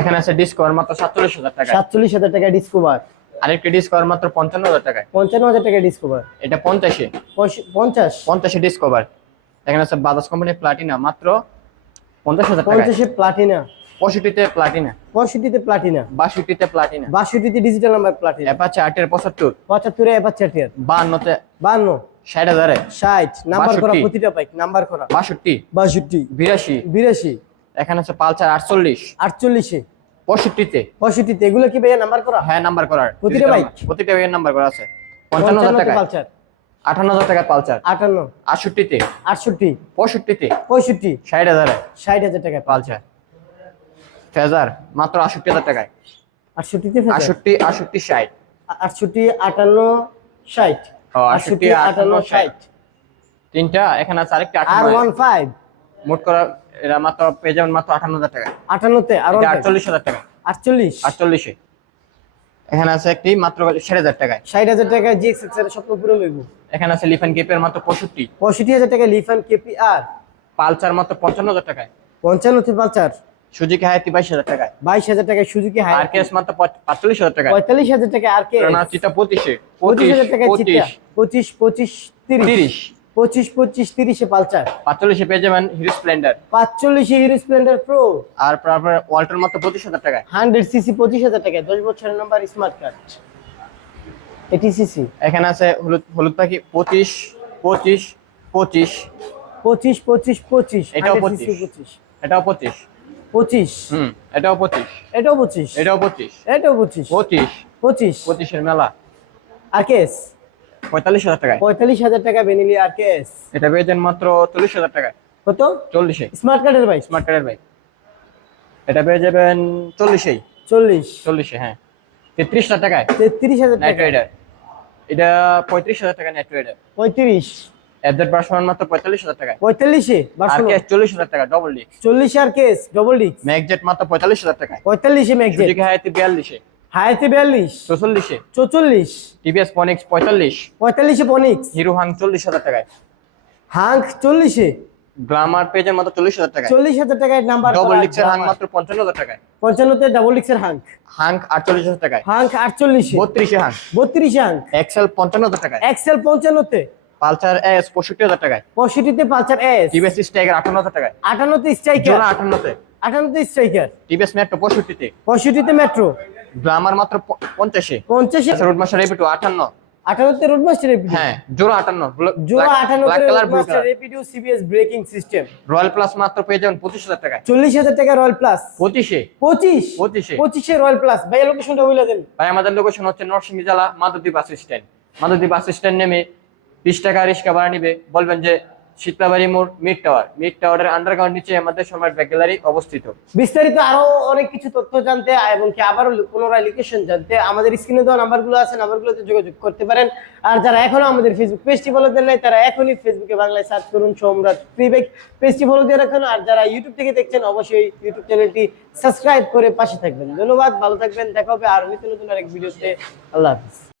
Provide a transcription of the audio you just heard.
এখানে আছে ডিসকভার মাত্র সাতচল্লিশ হাজার টাকা সাতচল্লিশ হাজার টাকা ডিসকভার আরেকটি ডিসকভার মাত্র পঞ্চান্ন হাজার টাকায়। পঞ্চান্ন হাজার টাকা ডিসকভার এটা পঞ্চাশে। পঞ্চাশ? পঞ্চাশে ডিসকভার এখানে আছে বাজাজ কোম্পানি প্লাটিনা মাত্র পঞ্চাশ হাজার টাকা পঞ্চাশে প্লাটিনা পঁয়ষট্টিতে প্লাটিনা পঁয়ষট্টিতে প্লাটিনা বাষট্টিতে প্লাটিনা বাষট্টিতে ডিজিটাল নাম্বার প্লাটিনা অ্যাপাচে আটের পঁচাত্তর। পঁচাত্তরে এবার চারটিয়ার বাহান্নতে। বান্ন ষাট হাজারে। ষাট। নাম্বার করা প্রতিটা বাইক নাম্বার করা। বাষট্টি। বাষট্টি। বিরাশি। বিরাশি। এখানে আছে পালচার আটচল্লিশ। আটচল্লিশে। পঁয়ষট্টিতে। পঁয়ষট্টিতে এগুলো কি ভাইয়া নাম্বার করা? হ্যাঁ নাম্বার করার। প্রতিটা বাইক? প্রতিটা বাইকের নাম্বার করা আছে। পঞ্চান্ন হাজার টাকা পালচার আটান্ন হাজার টাকা পালচার আটান্ন। আটষট্টিতে। আটষট্টি। পঁয়ষট্টিতে। পঁয়ষট্টি। ষাট হাজারে। ষাট হাজার টাকা পালচার ফেজার মাত্র আটষট্টি হাজার টাকায়। আটষট্টিতে। আটষট্টি আটষট্টি ষাট। আটষট্টি আটান্ন ষাট। আটষট্টি আটান্ন ষাট। তিনটা এখানে আছে আরেকটা আর ওয়ান ফাইভ মোট করা এরা মাত্র পেয়ে যাবেন মাত্র আটান্ন হাজার টাকা। আটান্নতে আর আটচল্লিশ হাজার টাকা। আটচল্লিশ? আটচল্লিশে। এখানে আছে একটি মাত্র ষাট হাজার টাকায়। ষাট হাজার টাকা জি এক্সের স্বপ্ন পূরণ হইব। এখানে আছে লিফান কেপের মাত্র পঁয়ষট্টি। পঁয়ষট্টি হাজার টাকা লিফান কেপি আর? পালচার মাত্র পঞ্চান্ন হাজার টাকায় পঞ্চান্নতে পালচার সুজুকি হায়াতি বাইশ হাজার টাকায়। বাইশ হাজার টাকা সুজুকি হাই আর কেস মাত্র পাঁচচল্লিশ হাজার টাকায়। পঁয়তাল্লিশ হাজার টাকা আর কে না চিতা পঁচিশে। পঁচিশ হাজার টাকা চিটা। পঁচিশ পঁচিশ তিরিশ। পঁচিশ পঁচিশ তিরিশে পালচার পাঁচচল্লিশে পেয়ে যাবেন হিরো স্প্লেন্ডার। পাঁচচল্লিশে হিরো স্প্লেন্ডার প্রো। আর তারপরে ওয়াল্টার মাত্র পঁচিশ হাজার টাকায়। হান্ড্রেড সিসি পঁচিশ হাজার টাকা দশ বছরের নাম্বার স্মার্ট কার্ড এটি সিসি। এখানে আছে হলুদ হলুদ পাখি পঁচিশ পঁচিশ পঁচিশ। পঁচিশ পঁচিশ পঁচিশ এটাও পঁচিশ। পঁচিশ। এটাও পঁচিশ। পঁচিশ। হুম এটাও পঁচিশ। এটাও পঁচিশ। এটাও পঁচিশ। এটাও পঁচিশ। পঁচিশ। পঁচিশ। পঁচিশের মেলা। আর কেস? পঁয়তাল্লিশ হাজার টাকায়। পঁয়তাল্লিশ হাজার টাকা বেনিলি আর কেস? এটা পেয়েছেন মাত্র চল্লিশ হাজার টাকায়। কত? চল্লিশে। স্মার্ট কার্ডের বাইক স্মার্ট কার্ডের বাইক এটা পেয়ে যাবেন চল্লিশেই। চল্লিশ। চল্লিশে হ্যাঁ। তেত্রিশ হাজার টাকায়। তেত্রিশ হাজার নাইট টাকা রাইডার এটা পঁয়ত্রিশ হাজার টাকা নাইট রাইডার পঁয়ত্রিশ। অ্যাপডেট ভার্সন মাত্র পঁয়তাল্লিশ হাজার টাকায়। পঁয়তাল্লিশে? আর ক্যাশ চল্লিশ হাজার টাকা ডবল ডিস্ক চল্লিশ আর কেস ডবল ডিস্ক ম্যাকজেট মাত্র পঁয়তাল্লিশ হাজার টাকায়। পঁয়তাল্লিশে ম্যাগজেট বিয়াল্লিশে? হায়াতে বিয়াল্লিশ চৌচল্লিশে। চৌচল্লিশ টিভিএস পনিক্স পঁয়তাল্লিশ। পঁয়তাল্লিশে পনিক্স। হিরো হাং চল্লিশ হাজার টাকায়। হাঙ্ক চল্লিশে। গ্লামার পেজের মাত্র চল্লিশ হাজার টাকায়। চল্লিশ হাজার টাকায় নাম্বার ডবল ডিস্কের হাং মাত্র পঞ্চান্ন হাজার টাকায়। পঞ্চান্নতে ডাবল ডিক্সের হাঙ্ক হাং আটচল্লিশ হাজার টাকায়। হাঙ্ক আটচল্লিশে। বত্রিশে হাং। বত্রিশে হাঙ্ক এক্সেল পঞ্চান্ন হাজার টাকায়। এক্সেল পঞ্চান্নতে। পালসার এস পঁয়ষট্টি হাজার টাকায়। পঁয়ষট্টিতে পালচার এস। টিভিএস স্টাইগার আটান্ন হাজার টাকায়। আটান্নতে স্ট্রাইকার। আটান্নতে। আটান্নতে স্ট্রাইকার। টিভিএস মেট্রো পঁয়ষট্টিতে। পঁয়ষট্টিতে মেট্রো। গ্লামার মাত্র পঞ্চাশে। পঞ্চাশে। রোড মাস্টার রেপিটু আটান্ন। আটান্নতে রোড মাস্টার রেপিডিও হ্যাঁ জোড়া আটান্ন। জোড়া black colour blue master colour রেপিডিও CBS braking system royal plus মাত্র পেয়ে যাবেন পঁচিশ হাজার টাকায়। চল্লিশ হাজার টাকা রয়্যাল প্লাস পঁচিশে। পঁচিশ? পঁচিশে। পঁচিশে রয়্যাল প্লাস ভাইয়া লোকেশনটা বলে দেন। ভাই আমাদের লোকেশন হচ্ছে নরসিংদী জেলা Madhabdi bus stand Madhabdi bus stand নেমে বিশ টাকা রিক্সা ভাড়া নিবে। বলবেন যে শীতলাবাড়ি মোড় মিড টাওয়ার মিড টাওয়ারের আন্ডারগ্রাউন্ড নিচে আমাদের সম্রাট ব্যাগ গ্যালারি অবস্থিত। বিস্তারিত আরও অনেক কিছু তথ্য জানতে এবং কি পুনরায় লোকেশন জানতে আমাদের স্ক্রিনে দেওয়া নাম্বারগুলো আছে নাম্বারগুলোতে যোগাযোগ করতে পারেন। আর যারা এখনও আমাদের ফেসবুক পেজটি ফলো দেন নাই, তারা এখনই ফেসবুকে বাংলায় সার্চ করুন সম্রাট ফ্রিবেক পেজটি ফলো দিয়ে রাখুন। আর যারা ইউটিউব থেকে দেখছেন, অবশ্যই ইউটিউব চ্যানেলটি সাবস্ক্রাইব করে পাশে থাকবেন। ধন্যবাদ, ভালো থাকবেন, দেখা হবে আর নিত্য নতুন আরেক ভিডিওতে আল্লাহ হাফিজ।